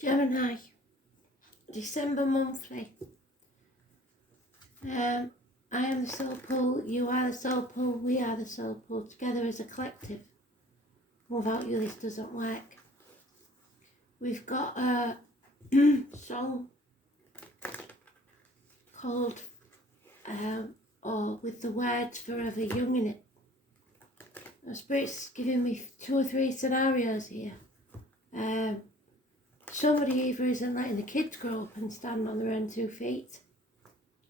Gemini, December monthly. I am the soul pool, you are the soul pool, we are the soul pool, together as a collective. Without you this doesn't work. We've got a song called, or with the words Forever Young in it. The Spirit's giving me 2 or 3 scenarios here. Somebody either isn't letting the kids grow up and stand on their own 2 feet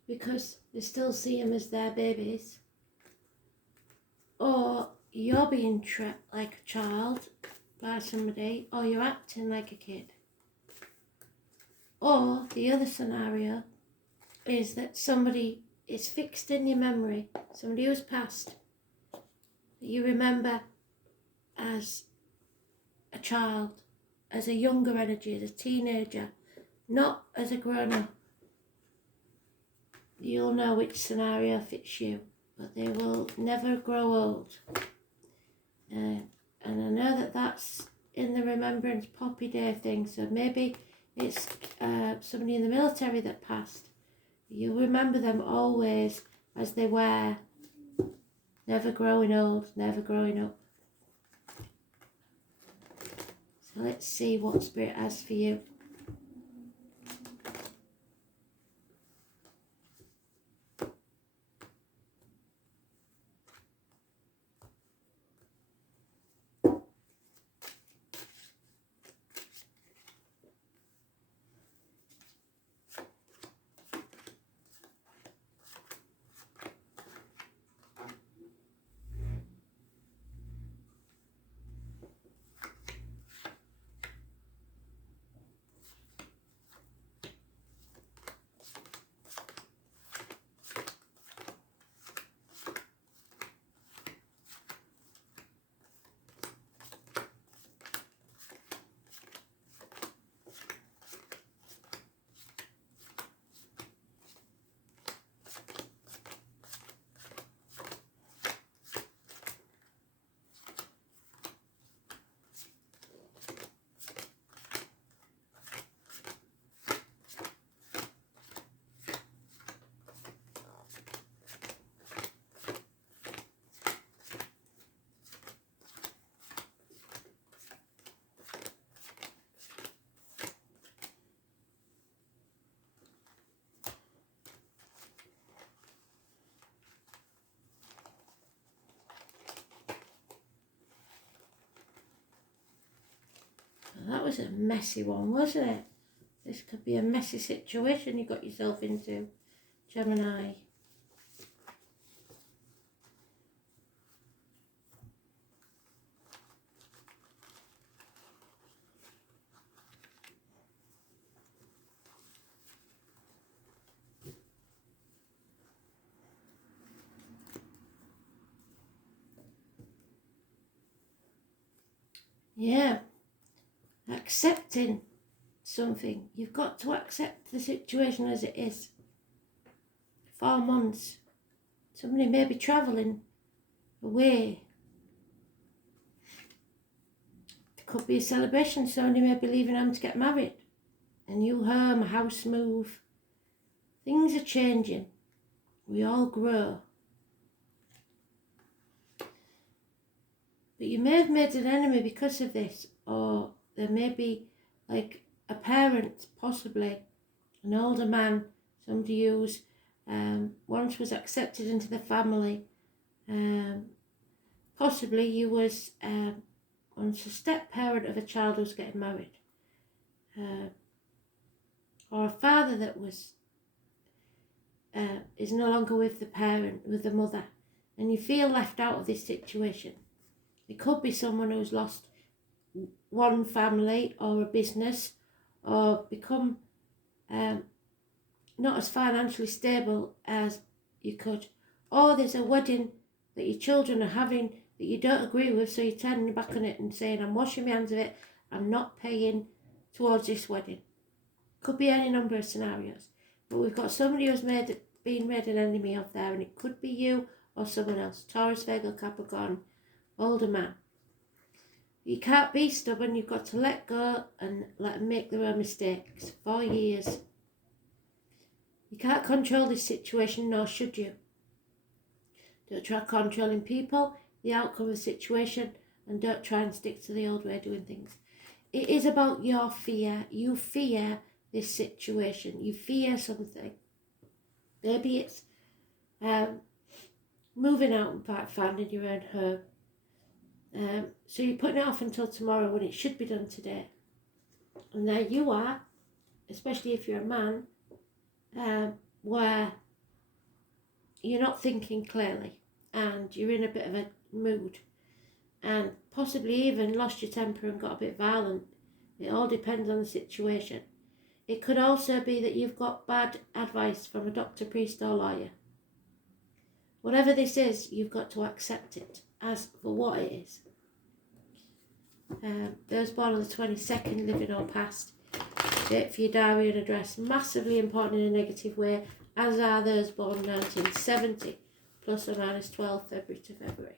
because they still see them as their babies, or you're being trapped like a child by somebody, or you're acting like a kid. Or the other scenario is that somebody is fixed in your memory, somebody who's passed, that you remember as a child, as a younger energy, as a teenager, not as a grown-up. You'll know which scenario fits you, but they will never grow old. And I know that that's in the Remembrance Poppy Day thing, so maybe it's somebody in the military that passed. You remember them always as they were, never growing old, never growing up. So let's see what Spirit has for you. That was a messy one, wasn't it? This could be a messy situation you got yourself into, Gemini. Yeah. Accepting something. You've got to accept the situation as it is. 4 months. Somebody may be travelling away. It could be a celebration. Somebody may be leaving home to get married. A new home, a house move. Things are changing. We all grow. But you may have made an enemy because of this, or there may be like a parent, possibly an older man, somebody who's once was accepted into the family. Possibly you was once a step parent of a child who's getting married, or a father that was is no longer with the parent, with the mother, and you feel left out of this situation. It could be someone who's lost one family or a business, or become not as financially stable as you could, or there's a wedding that your children are having that you don't agree with, so you're turning your back on it and saying, I'm washing my hands of it, I'm not paying towards this wedding. Could be any number of scenarios, but we've got somebody who's been made an enemy of there, and it could be you or someone else. Taurus, Virgo, Capricorn, older man. You can't be stubborn. You've got to let go and let them make their own mistakes. 4 years. You can't control this situation, nor should you. Don't try controlling people, the outcome of the situation, and don't try and stick to the old way of doing things. It is about your fear. You fear this situation. You fear something. Maybe it's moving out and finding your own home. So you're putting it off until tomorrow when it should be done today. And there you are, especially if you're a man, where you're not thinking clearly and you're in a bit of a mood and possibly even lost your temper and got a bit violent. It all depends on the situation. It could also be that you've got bad advice from a doctor, priest or lawyer. Whatever this is, you've got to accept it as for what it is. Those born on the 22nd, living or past. Date for your diary and address, massively important in a negative way, as are those born 1970, plus or minus 12 February to February.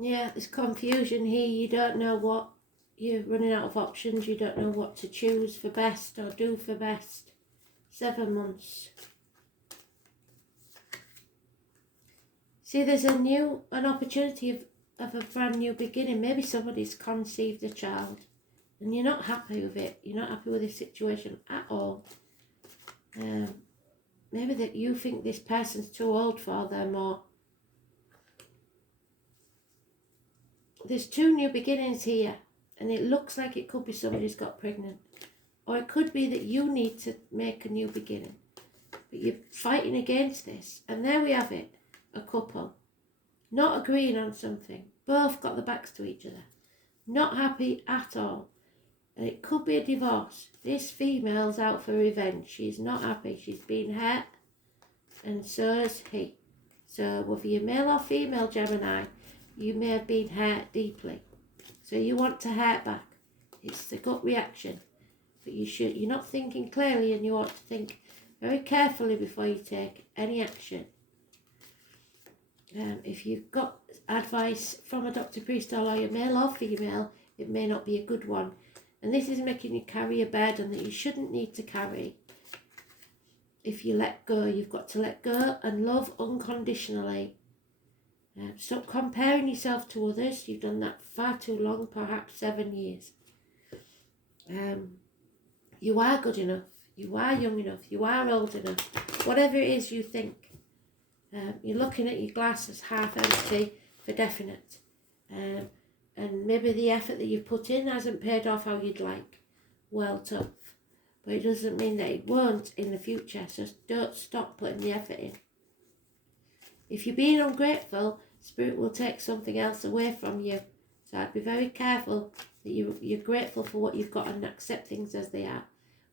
Yeah, there's confusion here. You don't know what, you're running out of options. You don't know what to choose for best or do for best. 7 months. See, there's an opportunity of a brand new beginning. Maybe somebody's conceived a child and you're not happy with it. You're not happy with the situation at all. Maybe that you think this person's too old for them, or there's 2 new beginnings here, and it looks like it could be somebody who's got pregnant. Or it could be that you need to make a new beginning. But you're fighting against this. And there we have it. A couple. Not agreeing on something. Both got the backs to each other. Not happy at all. And it could be a divorce. This female's out for revenge. She's not happy. She's been hurt. And so is he. So whether you're male or female, Gemini, you may have been hurt deeply. So you want to hurt back. It's the gut reaction. But you're not thinking clearly, and you ought to think very carefully before you take any action. If you've got advice from a doctor, priest or lawyer, male or female, it may not be a good one. And this is making you carry a burden that you shouldn't need to carry. If you let go, you've got to let go and love unconditionally. Stop comparing yourself to others. You've done that far too long, perhaps 7 years. You are good enough. You are young enough. You are old enough. Whatever it is you think. You're looking at your glass as half empty for definite. And maybe the effort that you've put in hasn't paid off how you'd like. Well, tough. But it doesn't mean that it won't in the future. So don't stop putting the effort in. If you're being ungrateful, Spirit will take something else away from you. So I'd be very careful that you're grateful for what you've got and accept things as they are.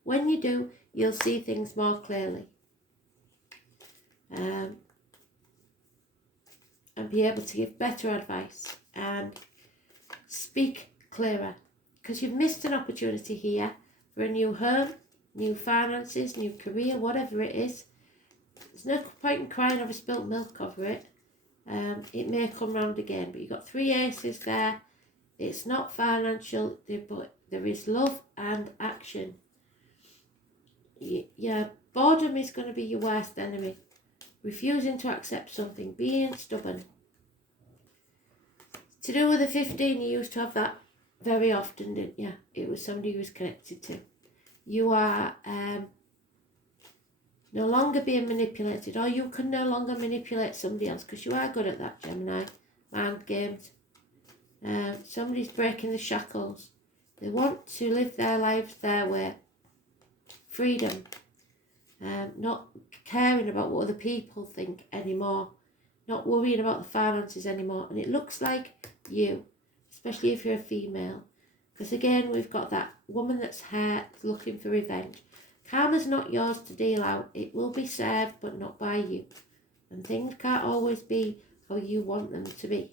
When you do, you'll see things more clearly. And be able to give better advice and speak clearer. Because you've missed an opportunity here for a new home, new finances, new career, whatever it is. There's no point in crying over spilt milk over it. It may come round again, but you've got 3 aces there. It's not financial, but there is love and action. Your boredom is going to be your worst enemy. Refusing to accept something, being stubborn. To do with the 15, you used to have that very often, didn't you? It was somebody you was connected to. You are no longer being manipulated, or you can no longer manipulate somebody else, because you are good at that, Gemini. Mind games. Somebody's breaking the shackles. They want to live their lives their way. Freedom. Not caring about what other people think anymore. Not worrying about the finances anymore. And it looks like you, especially if you're a female. Because again, we've got that woman that's hurt, looking for revenge. Karma's not yours to deal out. It will be served, but not by you. And things can't always be how you want them to be.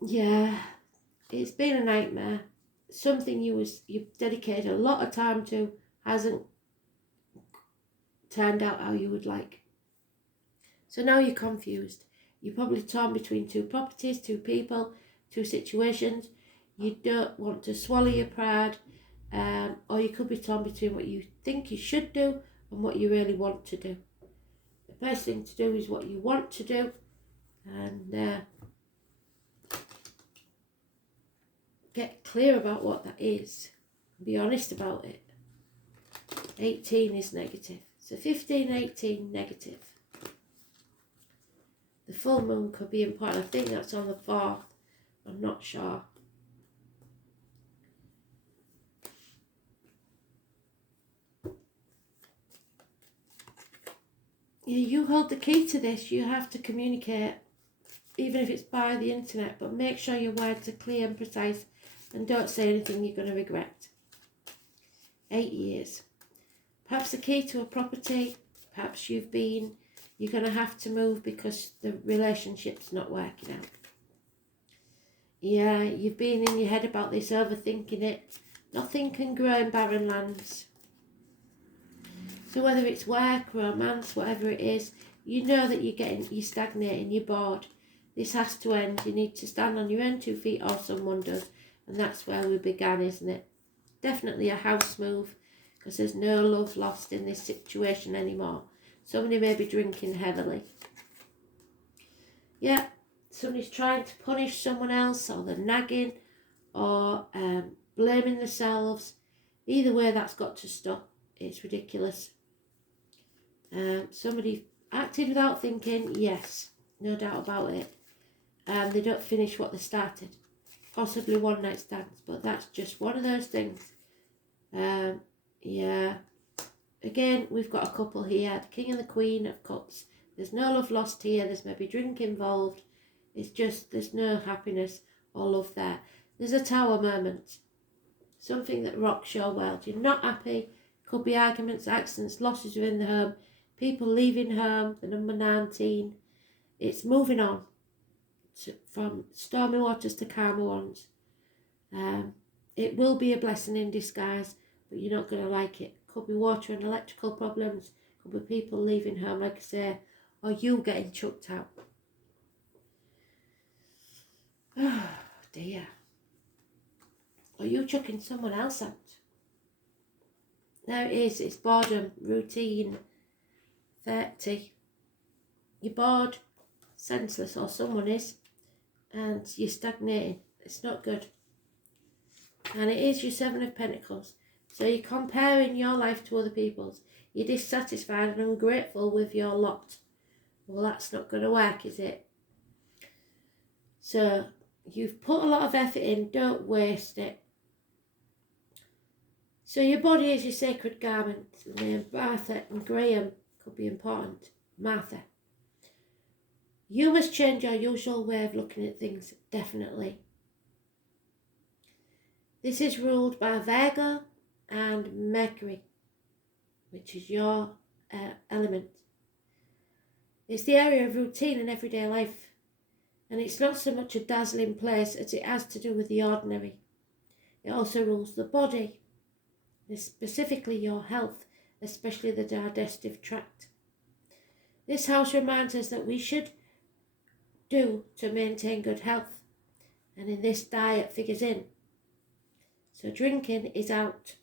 Yeah, it's been a nightmare. something you've dedicated a lot of time to hasn't turned out how you would like. So now you're confused. You're probably torn between two properties, two people, two situations. You don't want to swallow your pride, or you could be torn between what you think you should do and what you really want to do. The best thing to do is what you want to do, and get clear about what that is. Be honest about it. 18 is negative. So 15, 18, negative. The full moon could be important. I think that's on the 4th. I'm not sure. Yeah, you hold the key to this. You have to communicate, even if it's by the internet, but make sure your words are clear and precise and don't say anything you're going to regret. 8 years. Perhaps the key to a property. Perhaps you're going to have to move because the relationship's not working out. Yeah, you've been in your head about this, overthinking it. Nothing can grow in barren lands. So whether it's work, romance, whatever it is, you know that you're stagnating, you're bored. This has to end. You need to stand on your own 2 feet, or someone does. And that's where we began, isn't it? Definitely a house move, because there's no love lost in this situation anymore. Somebody may be drinking heavily. Yeah, somebody's trying to punish someone else, or they're nagging, or blaming themselves. Either way, that's got to stop. It's ridiculous. Somebody acted without thinking, yes, no doubt about it. They don't finish what they started. Possibly one night stands, but that's just one of those things. Yeah. Again, we've got a couple here, the King and the Queen of Cups. There's no love lost here. There's maybe drink involved. It's just there's no happiness or love there. There's a Tower moment. Something that rocks your world. You're not happy. Could be arguments, accidents, losses within the home. People leaving home, the number 19. It's moving on from stormy waters to calmer ones. It will be a blessing in disguise, but you're not going to like it. Could be water and electrical problems. Could be people leaving home, like I say, or you getting chucked out. Oh dear. Or you chucking someone else out. There it is. It's boredom, routine. 30. You're bored, senseless, or someone is, and you're stagnating. It's not good. And it is your 7 of Pentacles. So you're comparing your life to other people's. You're dissatisfied and ungrateful with your lot. Well, that's not going to work, is it? So you've put a lot of effort in. Don't waste it. So your body is your sacred garment. The name Martha and Graham could be important. Martha. You must change your usual way of looking at things, definitely. This is ruled by Virgo and Mercury, which is your element. It's the area of routine in everyday life, and it's not so much a dazzling place as it has to do with the ordinary. It also rules the body, specifically your health, especially the digestive tract. This house reminds us that we should do to maintain good health, and in this diet figures in. So drinking is out.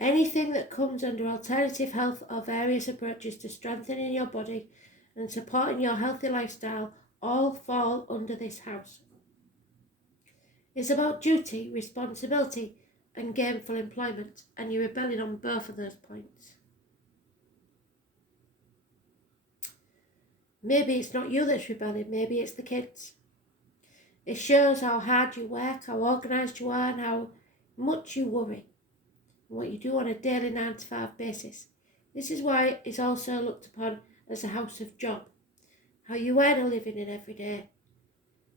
Anything that comes under alternative health or various approaches to strengthening your body and supporting your healthy lifestyle all fall under this house. It's about duty, responsibility and gainful employment, and you're rebelling on both of those points. Maybe it's not you that's rebelling, maybe it's the kids. It shows how hard you work, how organised you are, and how much you worry, and what you do on a daily 9 to 5 basis. This is why it's also looked upon as a house of job, how you earn a living in every day.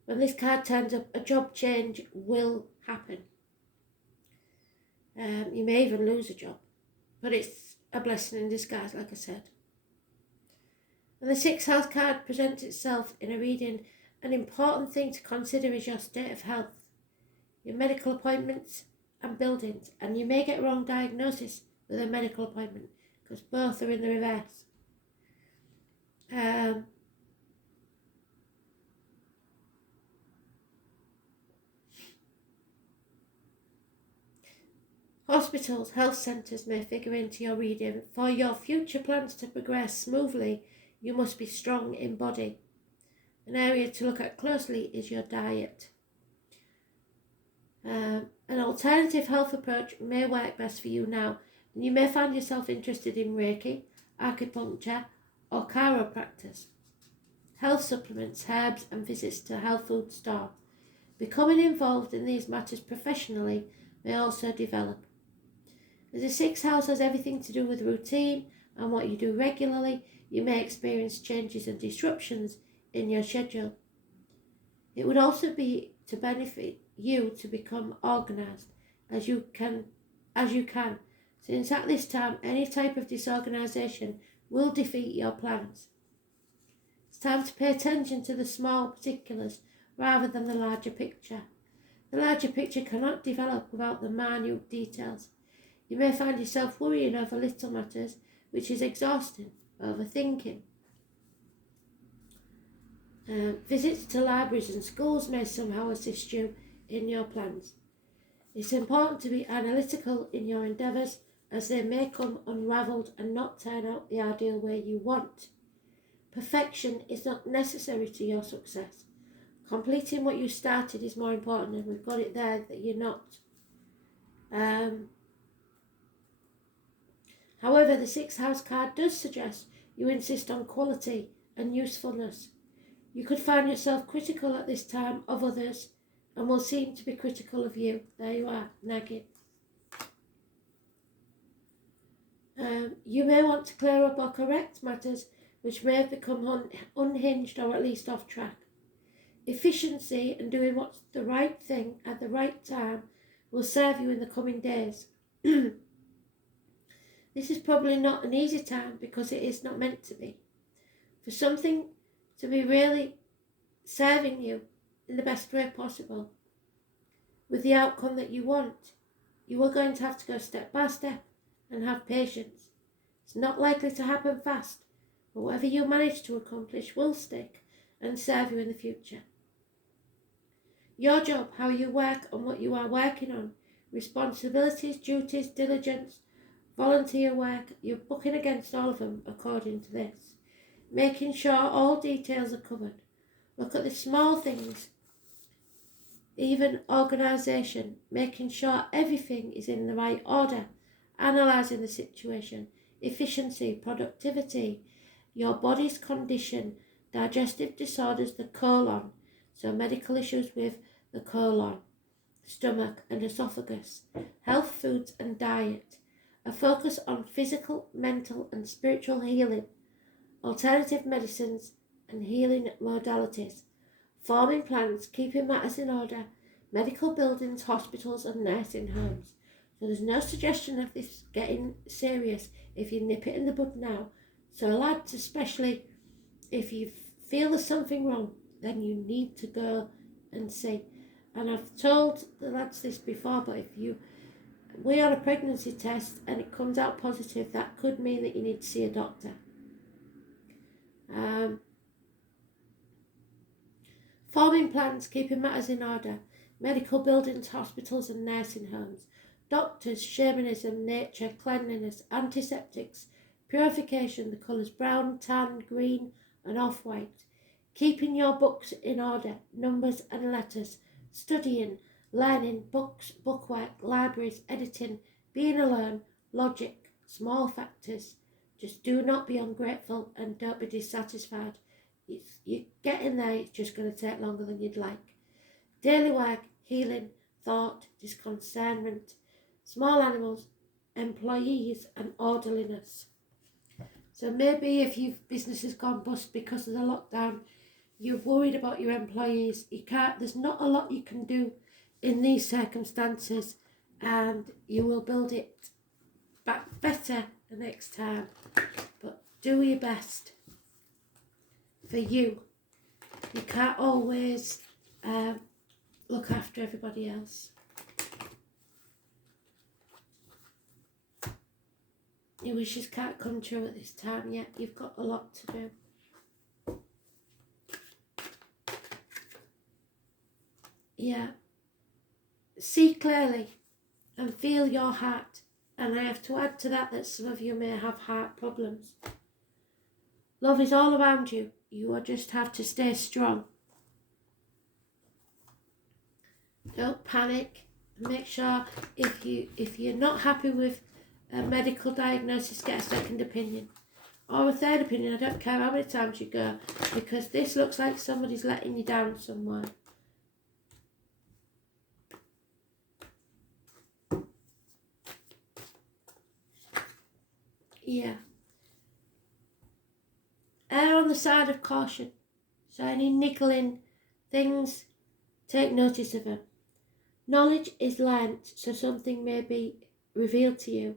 When this card turns up, a job change will happen. You may even lose a job, but it's a blessing in disguise, like I said. And the 6th house card presents itself in a reading An important thing to consider is your state of health, your medical appointments and buildings, and you may get a wrong diagnosis with a medical appointment because both are in the reverse. Hospitals, health centres may figure into your reading. For your future plans to progress smoothly, you must be strong in body. An area to look at closely is your diet. An alternative health approach may work best for you now, and you may find yourself interested in Reiki, acupuncture, or chiropractic. Health supplements, herbs, and visits to a health food store. Becoming involved in these matters professionally may also develop. As the sixth house has everything to do with routine and what you do regularly, you may experience changes and disruptions in your schedule. It would also be to benefit you to become organised as you can, since at this time any type of disorganisation will defeat your plans. It's time to pay attention to the small particulars rather than the larger picture. The larger picture cannot develop without the minute details. You may find yourself worrying over little matters, which is exhausting, overthinking. Visits to libraries and schools may somehow assist you in your plans. It's important to be analytical in your endeavours, as they may come unravelled and not turn out the ideal way you want. Perfection is not necessary to your success. Completing what you started is more important, and we've got it there that you're not. However, the sixth house card does suggest you insist on quality and usefulness. You could find yourself critical at this time of others and will seem to be critical of you. There you are, nagging. You may want to clear up or correct matters which may have become unhinged or at least off track. Efficiency and doing what's the right thing at the right time will serve you in the coming days. This is probably not an easy time because it is not meant to be. For something to be really serving you in the best way possible, with the outcome that you want, you are going to have to go step by step and have patience. It's not likely to happen fast, but whatever you manage to accomplish will stick and serve you in the future. Your job, how you work and what you are working on, responsibilities, duties, diligence, volunteer work, you're bucking against all of them according to this. Making sure all details are covered. Look at the small things, even organisation, making sure everything is in the right order, analysing the situation, efficiency, productivity, your body's condition, digestive disorders, the colon, so medical issues with the colon, stomach and esophagus, health foods and diet, a focus on physical, mental and spiritual healing, alternative medicines and healing modalities, forming plans, keeping matters in order, medical buildings, hospitals and nursing homes. So there's no suggestion of this getting serious if you nip it in the bud now. So lads, especially if you feel there's something wrong, then you need to go and see. And I've told the lads this before, but if we are a pregnancy test and it comes out positive, that could mean that you need to see a doctor. Forming plans, keeping matters in order, medical buildings, hospitals and nursing homes, doctors, shamanism, nature, cleanliness, antiseptics, purification, the colours brown, tan, green and off-white, keeping your books in order, numbers and letters, studying, learning, books, bookwork, libraries, editing, being alone, logic, small factors. Just do not be ungrateful and don't be dissatisfied. You get in there, it's just going to take longer than you'd like. Daily work, healing, thought, disconcernment, small animals, employees and orderliness. So maybe if your business has gone bust because of the lockdown, you're worried about your employees. There's not a lot you can do in these circumstances, and you will build it back better the next time. But do your best for you You can't always look after everybody else. Your wishes can't come true at this time yet. You've got a lot to do. Yeah. See clearly and feel your heart. And I have to add to that some of you may have heart problems. Love is all around you. You will just have to stay strong. Don't panic. Make sure if you're not happy with a medical diagnosis, get a second opinion. Or a third opinion. I don't care how many times you go. Because this looks like somebody's letting you down somewhere. Yeah. Err on the side of caution. So any niggling things, take notice of them. Knowledge is learnt, so something may be revealed to you,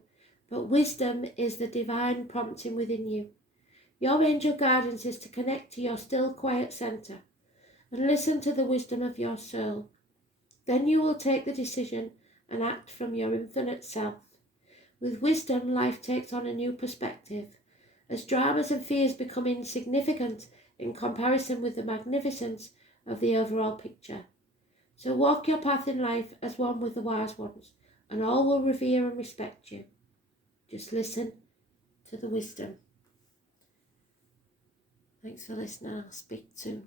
but wisdom is the divine prompting within you. Your angel guidance is to connect to your still, quiet centre and listen to the wisdom of your soul. Then you will take the decision and act from your infinite self. With wisdom, life takes on a new perspective, as dramas and fears become insignificant in comparison with the magnificence of the overall picture. So walk your path in life as one with the wise ones, and all will revere and respect you. Just listen to the wisdom. Thanks for listening. I'll speak soon.